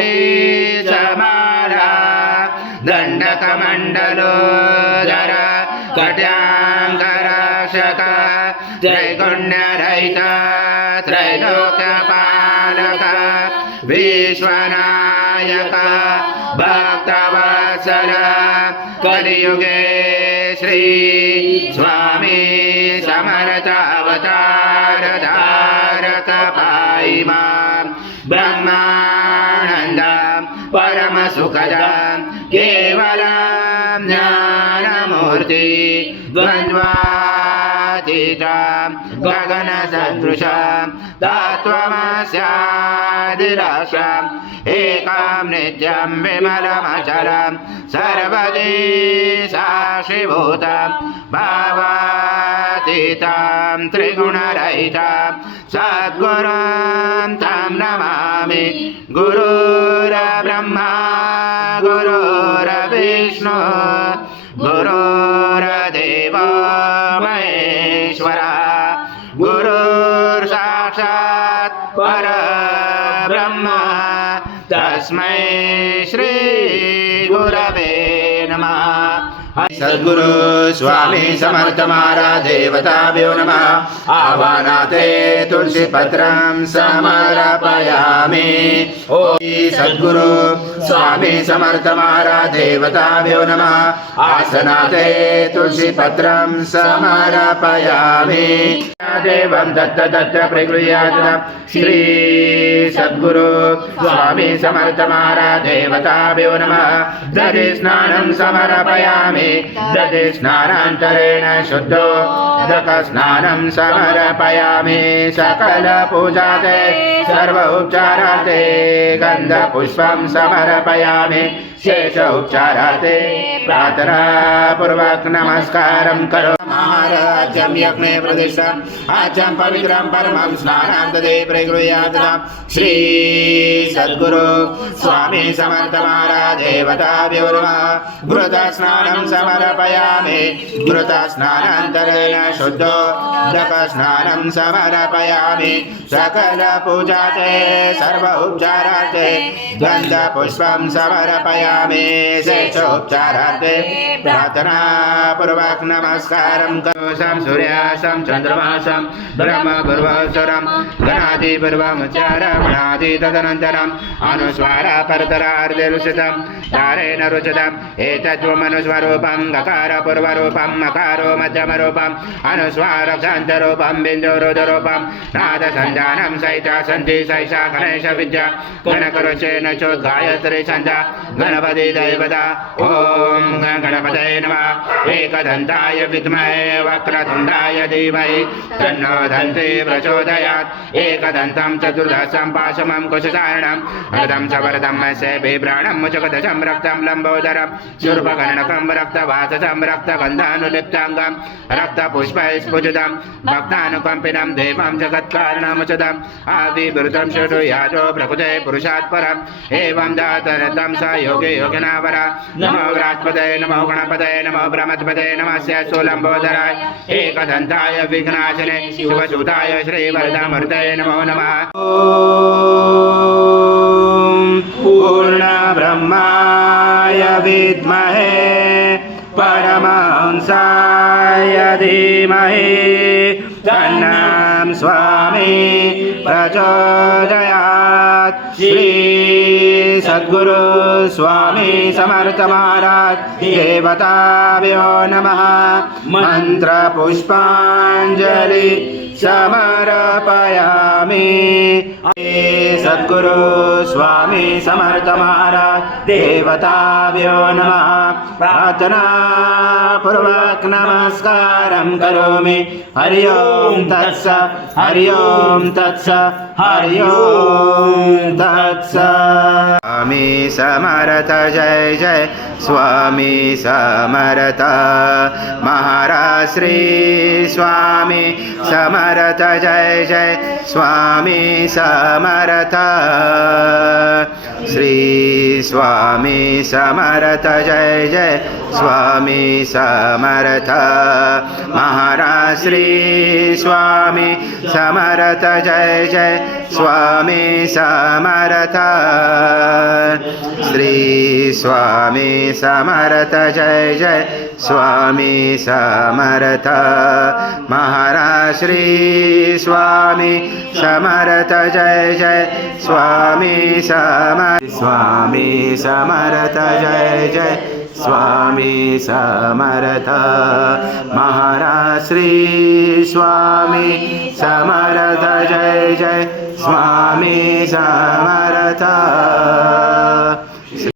स्वामी Samara दण्डकमण्डलोदर कट्याङ्गरक्षक त्रैगुण्यरहित त्रैलोक्यपालक विश्वनायक भक्तवत्सल कलियुगे श्री स्वामी समर्थ अवतार धारक पाहि मां ब्रह्मानंद परम सुखद केवलं ज्ञानमूर्ति द्वन्द्वातीत गगन सदृश तत्त्वमस्यादिलक्ष्यम् एकं नित्यं विमलमचलं सर्वदी साक्षिभूतं भावातीतं त्रिगुणरहितं सद्गुरुं तं नमामि गुरुर्ब्रह्मा गुरुर्विष्णु गुरुर्देवो महेश्वरः गुरुर्साक्षात् परब्रह्म तस्मै श्री गुरवे नमः। सद्गुरु स्वामी समर्थ महाराज देवताभ्यो नमः। आह्वानाते तुलसी पत्रं समर्पयामि। ओम सद्गुरु स्वामी समर्थ महाराज देवताभ्यो नमः। आसनाते तुलसी पत्रं समर्पयामि। देवं दत्त दत्त प्रगृह्यात् श्री सद्गुरु स्वामी समर्थ महाराज देवताभ्यो नमः। दधि स्नानं समर्पयामि। दधि स्नानान्तरेण शुद्धोदक स्नानं समर्पयामि। सकल पूजाते सर्व उपचाराते गंध पुष्पं समर्पयामि। शेष उपचाराते प्रार्थना पूर्वक नमस्कारं करो। महाराजं यज्ञे प्रतिष्ठा आचम पवित्रं परमं स्नानं ददे प्रगृह्यात् श्री सद्गुरु स्वामी समर्थ महाराज देवताभ्यो नमः। घृत स्नानं समर्पयामि। घृत स्नानान्तरेण शुद्धोदक स्नानं समर्पयामि। सकल पूजाते सर्व उपचाराते गंध पुष्पं समर्पयामि। शेषोपचाराते प्रार्थना पूर्वक नमस्कारं करोषं सूर्यासं चंद्रमासं ब्रह्म गुरुवत्सरं गणादि पूर्वमुच्चारं गणादि तदनन्तरम् अनुस्वार परतरार्धरुचितं तारेण रुचितम् एतद्वमनुस्वरूपं गकार पूर्वरूपं मकारो मध्यमरूपं अनुस्वार शान्तरूपं बिन्दुरुदरूपं नाद सञ्जानं सहिता सन्ति सैषा गणेश विद्या गणकरुषेण चोद्गायत्री छन्द गणपति दैवता। ओम गणपतये नमः। एकदन्ताय विद्महे वक्रतुण्डाय धीमहि तन्नो दन्ती प्रचोदयात्। एकदन्तं चतुर्दशं पाशमं कुशचारणं हृदं च वरदं यस्य बिभ्राणं मुचकदशं रक्तं लम्बोदरं शूर्पकर्णकं रक्तवाससं रक्तगन्धानुलिप्ताङ्गं रक्तपुष्पैस्फुजितं भक्तानुकम्पिनं देवं जगत्कारणमुचितम् आविवृतं शूडुयाजो प्रकृते पुरुषात् परम् एवं दातरतं स योगे योगिनावर। नमो व्राजपतये नमो गणपतये नमो ब्रह्मपतये नमस्य सोलम्बोदराय एकदन्ताय विघ्नाशने शिवसुताय श्रीवरदमूर्तये नमो नमः। पूर्ण ब्रह्माय विद्महे परमहंसाय धीमहि तन्नं स्वामी प्रचोदयात्। श्री सद्गुरु स्वामी समर्थ महाराज देवताभ्यो नमः। मंत्र पुष्पांजलि समर्पयामि। सद्गुरु स्वामी समर्थ महाराज देवताभ्यो नमः। प्रार्थना पूर्वक नमस्कारं करोमि। हरि ओम तत्सत् हरि ओम तत्सत् हरि ओम तत्सत्। स्वामी समर्थ जय जय स्वामी समर्थ महाराज श्री स्वामी समर्थ जय जय स्वामी समर्थ श्री स्वामी समर्थ जय जय स्वामी समर्थ महाराज श्री स्वामी समर्थ जय जय स्वामी समर्थ श्री स्वामी समर्थ जय जय स्वामी समर्थ महाराज श्री स्वामी समर्थ जय जय स्वामी समर्थ स्वामी समर्थ जय जय स्वामी समर्थ महाराज श्री स्वामी समर्थ जय जय स्वामी समर्थ